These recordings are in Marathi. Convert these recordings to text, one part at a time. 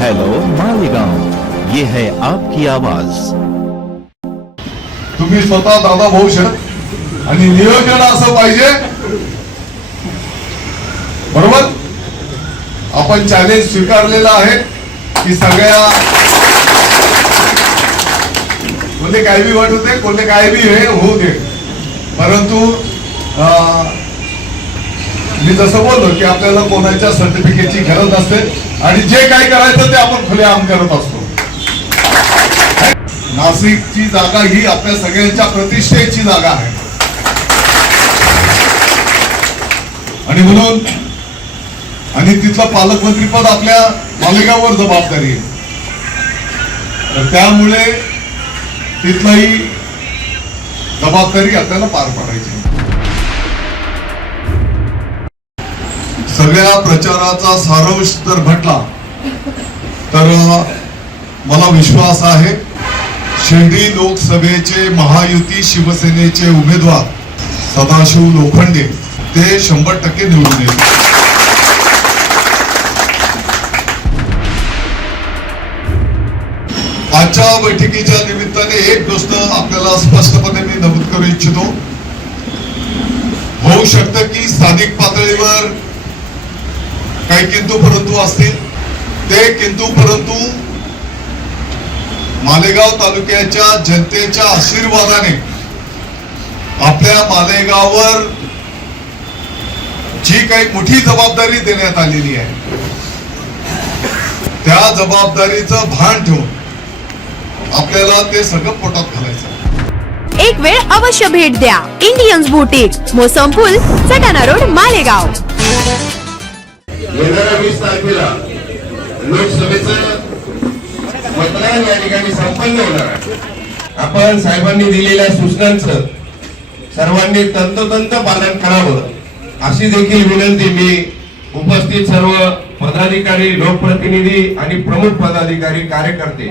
हेलो मालेगांव ये है आपकी आवाज. तुम्ही स्वतः दादा भाऊ शरद आणि नियोजन असं पाहिजे. बरोबर? आपण चॅलेंज स्वीकारलेला आहे की सगळ्या कोणते काय बी वाट होते कोणते काय बी हे होऊ दे. परंतु मी जसं बोललो की आपल्याला कोणाच्या सर्टिफिकेटची गरज असते. आणि जे काय करायचं ते आपण खुलेआम करत असतो. नाशिकची जागा ही आपल्या सगळ्यांच्या प्रतिष्ठेची जागा आहे. आणि म्हणून आणि तिथलं पालकमंत्रीपद आपल्या मालेगाववर जबाबदारी आहे. तर त्यामुळे तिथलाही जबाबदारी आपल्याला पार पाडायची सगळ्या प्रचाराचा सारांश जर म्हटला तर मला विश्वास आहे शिर्डी लोकसभेचे महायुती शिवसेनेचे उमेदवार सदाशिव लोखंडे ते शंभर टक्के निवडून येतील. आजच्या बैठकीच्या निमित्ताने एक गोष्ट आपल्याला स्पष्टपणे मी नमूद करू इच्छितो. होऊ शकतं की स्थानिक पातळीवर काही किंतु परंतु असतील ते किंतु परंतु मालेगाव तालुक्याच्या जनतेच्या आशीर्वादाने आपल्या मालेगाववर जी काही मोठी जबाबदारी देण्यात आलेली आहे त्या जबाबदारीचं भान ठेवून आपल्याला ते सगळं पोटात घालायचं एक वेळ अवश्य भेट द्या. इंडियन्स बुटीक मोसम पूल सटाणा रोड मालेगाव. येणाऱ्या वीस तारखेला लोकसभेचं मतदान या ठिकाणी संपन्न होणार आहे. आपण साहेबांनी दिलेल्या सूचनांचं सर्वांनी तंतोतंत पालन करावं अशी देखील विनंती मी उपस्थित सर्व पदाधिकारी लोकप्रतिनिधी आणि प्रमुख पदाधिकारी कार्यकर्ते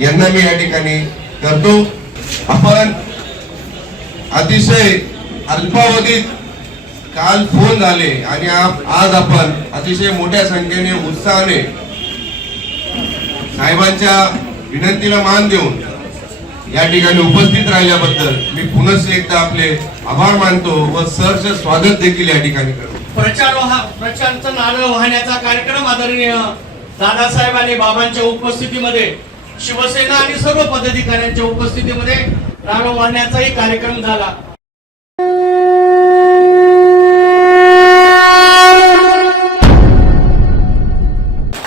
यांना मी या ठिकाणी करतो. आपण अतिशय अल्पावधीत काल फोन झाले आणि आज आपण अतिशय मोठ्या संख्येने उत्साहाने साहेबांच्या विनंतीला मान देऊन या ठिकाणी उपस्थित राहिल्याबद्दल मी पुनश्च एकदा आपले आभार मानतो व सरच स्वागत देखील या ठिकाणी करतो. प्रचार वाहा प्रचारचं नारळ वाहण्याचा कार्यक्रम आदरणीय दादासाहेब आणि बाबांच्या उपस्थितीमध्ये शिवसेना आणि सर्व पदाधिकाऱ्यांच्या उपस्थितीमध्ये नारळ वाहण्याचाही कार्यक्रम झाला.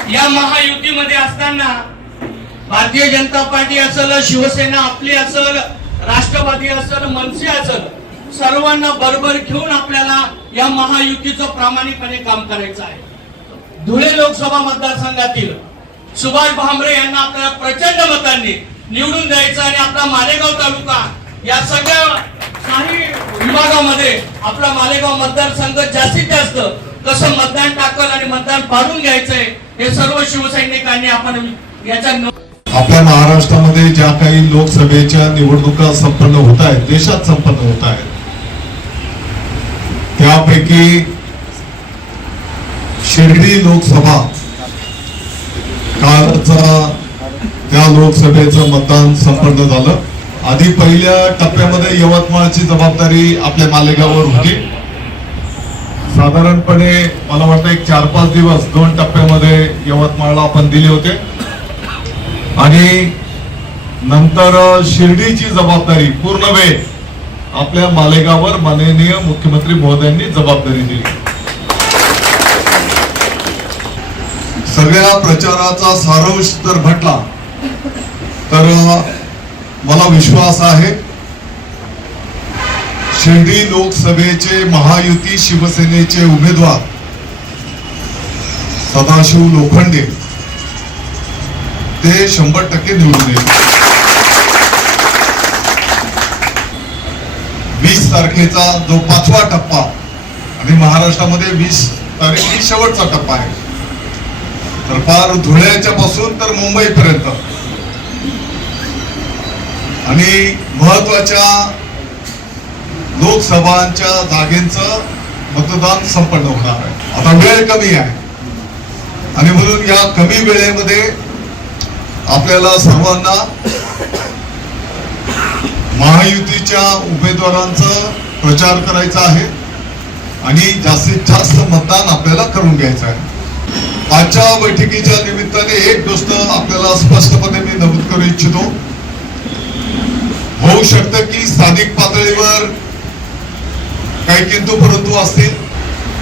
या महायुतीमध्ये असताना भारतीय जनता पार्टी असेल शिवसेना आपली असेल राष्ट्रवादी असेल मनसे असेल सर्वांना बरोबर घेऊन आपल्याला या महायुतीचं प्रामाणिकपणे काम करायचं आहे. धुळे लोकसभा मतदारसंघातील सुभाष भामरे यांना आपल्याला प्रचंड मतांनी निवडून द्यायचं आणि आपला मालेगाव तालुका या सगळ्या काही विभागामध्ये आपला मालेगाव मतदारसंघ जास्तीत जास्त कसं मतदान टाकल आणि मतदान पाडून घ्यायचंय हे सर्व शिवसैनिकांनी आपण याच्या आपल्या महाराष्ट्रामध्ये ज्या काही लोकसभेच्या निवडणुका संपन्न होत आहेत देशात संपन्न होत आहेत त्यापैकी शिर्डी लोकसभा कालचा त्या लोकसभेचं मतदान संपन्न झालं. आधी पहिल्या टप्प्यामध्ये यवतमाळची जबाबदारी आपल्या मालेगाववर होती. साधारणपणे मला वाटतं एक चार पाच दिवस दोन टप्प्यामध्ये यवतमाळला आपण दिले होते. आणि नंतर शिर्डीची जबाबदारी पूर्ण वेळ आपल्या मालेगावर माननीय मुख्यमंत्री महोदयांनी जबाबदारी दिली. सगळ्या प्रचाराचा सारांश जर म्हटला तर मला विश्वास आहे. शिर्डी लोकसभेचे महायुती शिवसेनेचे उमेदवार सदाशिव लोखंडे. ते शंभर टक्के निवडून येतील. वीस तारखेचा जो पाचवा टप्पा आणि महाराष्ट्रामध्ये वीस तारीख ही शेवटचा टप्पा आहे. तर फार धुळ्याच्या पासून तर मुंबईपर्यंत. आणि महत्त्वाच्या लोकसभांच्या जागेचं मतदान संपन्न होणार आहे. आता वेळ कमी आहे. आणि म्हणून या कमी वेळेमध्ये आपल्याला सर्वांना महायुतीच्या उमेदवारांचा प्रचार करायचा आहे आणि जास्तीत जास्त मतदान आपल्याला करून घ्यायचं आहे. आजच्या बैठकीच्या निमित्ताने एक गोष्ट आपल्याला स्पष्टपणे मी नमूद करू इच्छितो. होऊ शकतं की स्थानिक पातळीवर काही किंतू परंतु असतील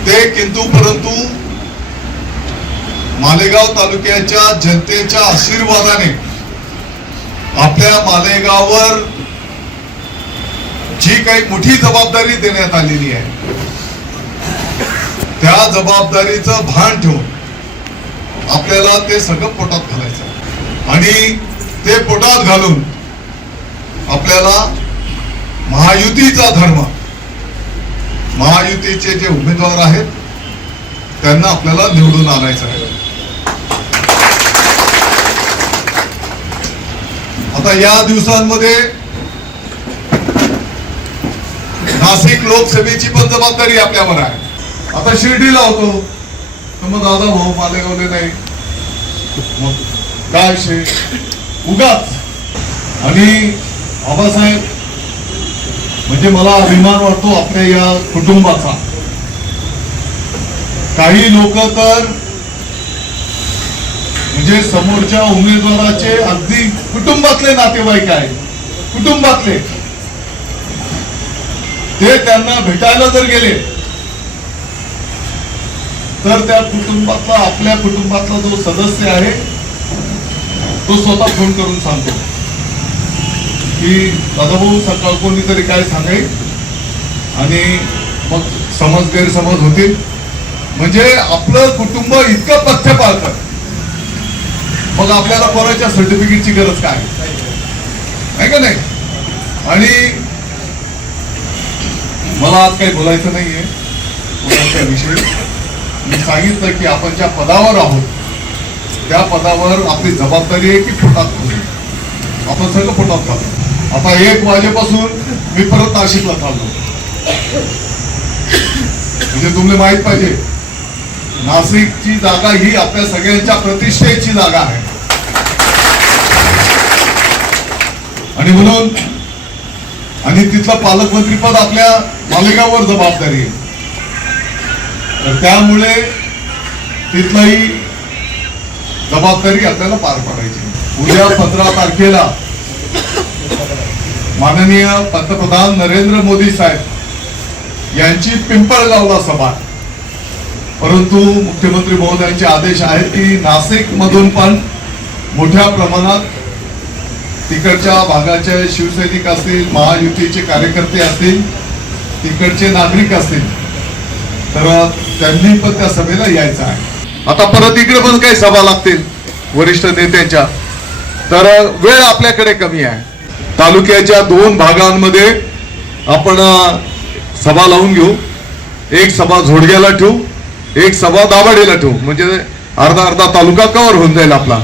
ते किंतू परंतु मालेगाव तालुक्याच्या जनतेच्या आशीर्वादाने आपल्या मालेगाववर जी काही मोठी जबाबदारी देण्यात आलेली आहे त्या जबाबदारीचं भान ठेवून आपल्याला ते सगळं पोटात घालायचं आणि ते पोटात घालून आपल्याला महायुतीचा धर्म महायुतीचे जे उमेदवार आहेत त्यांना आपल्याला निवडून आणायचं आहे. आता या दिवसांमध्ये नाशिक लोकसभेची पण जबाबदारी आपल्यावर आहे. आता शिर्डीला होतो तर मग दादा भाऊ मालेगावले नाही. मग काय विषय? उगाच. आणि बाबासाहेब म्हणजे मला अभिमान वाटतो आपल्या या कुटुंबाचा. काही लोक तर म्हणजे समोरच्या उमेदवाराचे अगदी कुटुंबातले नातेवाईक आहे कुटुंबातले. ते त्यांना भेटायला जर गेले तर त्या कुटुंबातला आपल्या कुटुंबातला जो सदस्य आहे तो स्वतः फोन करून सांगतो. की दादाभाऊ सकाळ कोणीतरी काय सांगेल? आणि मग समज गैरसमज होतील. म्हणजे आपलं कुटुंब इतकं पथ्य पाळतं मग आपल्याला कोणाच्या सर्टिफिकेटची गरज काय? आहे का नाही? आणि मला आज काही बोलायचं नाहीये. कोणाच्या विषयी. मी सांगितलं की आपण ज्या पदावर आहोत त्या पदावर आपली जबाबदारी आहे की पोटात आपण सगळं पोटात खातो. आता एक वाजेपासून मी परत नाशिकला चाललो म्हणजे तुम्हाला माहीत पाहिजे नाशिकची जागा ही आपल्या सगळ्यांच्या प्रतिष्ठेची जागा आहे. आणि म्हणून आणि तिथलं पालकमंत्रीपद आपल्या मालेगाववर जबाबदारी आहे. तर त्यामुळे तिथलाही जबाबदारी आपल्याला पार पाडायची उद्या पंधरा तारखेला माननीय पंतप्रधान नरेंद्र मोदी साहेब यांची पिंपळगावला सभा. परंतु मुख्यमंत्री महोदयांचे आदेश आहेत की नाशिक मधून पण मोठ्या प्रमाणात तिकडच्या भागाचे शिवसैनिक असतील महायुतीचे कार्यकर्ते असतील तिकडचे नागरिक असतील तर त्यांनी पण त्या सभेला यायचं आहे. आता परत इकडे पण काही सभा लागतील वरिष्ठ नेत्यांच्या. तर वेळ आपल्याकडे कमी आहे. तालुक्याच्या दोन भागांमध्ये आपण सभा लावून घेऊ. एक सभा झोडग्याला ठेवू. एक सभा दाभाडेला ठेवू. म्हणजे अर्धा अर्धा तालुका कव्हर होऊन जाईल आपला.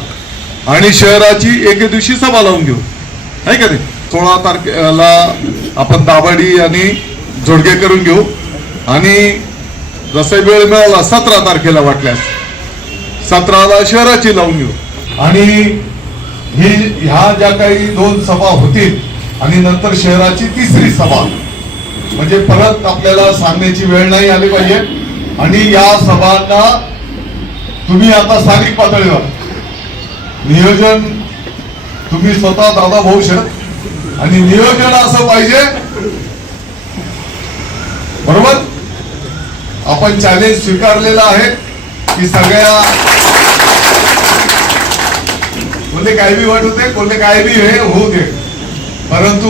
आणि शहराची एके दिवशी सभा लावून घेऊ. आहे का ते सोळा तारखेला आपण दाभाडी आणि झोडगे करून घेऊ. आणि जसे वेळ मिळाला सतरा तारखेला वाटल्यास सतराला शहराची लावून घेऊ. आणि ही ह्या ज्या काही दोन सभा होतील आणि नंतर शहराची तिसरी सभा. म्हणजे परत आपल्याला सांगण्याची वेळ नाही आली पाहिजे. आणि या सभांना तुम्ही आता स्थानिक पातळीवर नियोजन तुम्ही स्वतः दादा भाऊ शरद आणि नियोजन असं पाहिजे. बरोबर? आपण चॅलेंज स्वीकारलेला आहे की सगळ्या कोणते काय बी वाट होते कोणते काय बी हे होऊ दे. परंतु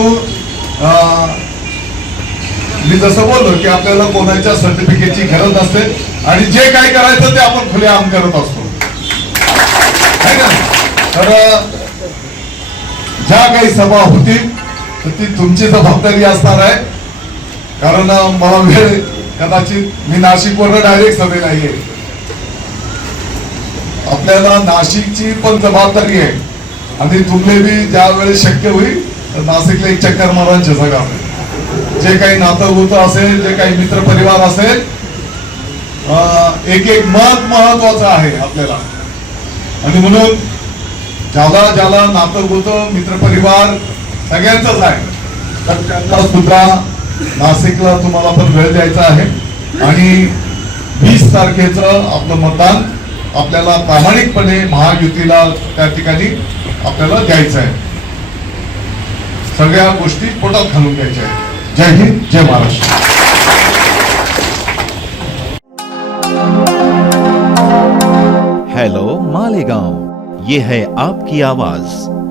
मी जसं बोललो की आपल्याला कोणाच्या सर्टिफिकेटची गरज नसते आणि जे काय करायचं ते आपण खुले आम करत असतो. है ना? तर ज्या काही सभा होतील तर ती तुमची जबाबदारी असणार आहे. कारण मला वेळ कदाचित मी नाशिकवरून डायरेक्ट सभेला येईल. आपल्याला नाशिकची पण जबाबदारी आहे. आणि तुमले बी ज्यावेळेस शक्य होईल तर नाशिकला एक चक्कर मारायचे सगळं जे काही नातं होतं असेल जे काही मित्र परिवार असेल एक एक मत महत्वाचं आहे आपल्याला. आणि म्हणून ज्याला ज्याला नातं होतं मित्रपरिवार सगळ्यांचंच आहे तर त्यांना सुद्धा नाशिकला तुम्हाला पण वेळ द्यायचा आहे. आणि वीस तारखेचं आपलं मतदान आपल्याला प्रामाणिकपणे महायुतीला त्या ठिकाणी आपल्याला गोष्टी जय हिंद, जय महाराष्ट्र. हेलो मालेगांव ये है आपकी आवाज़.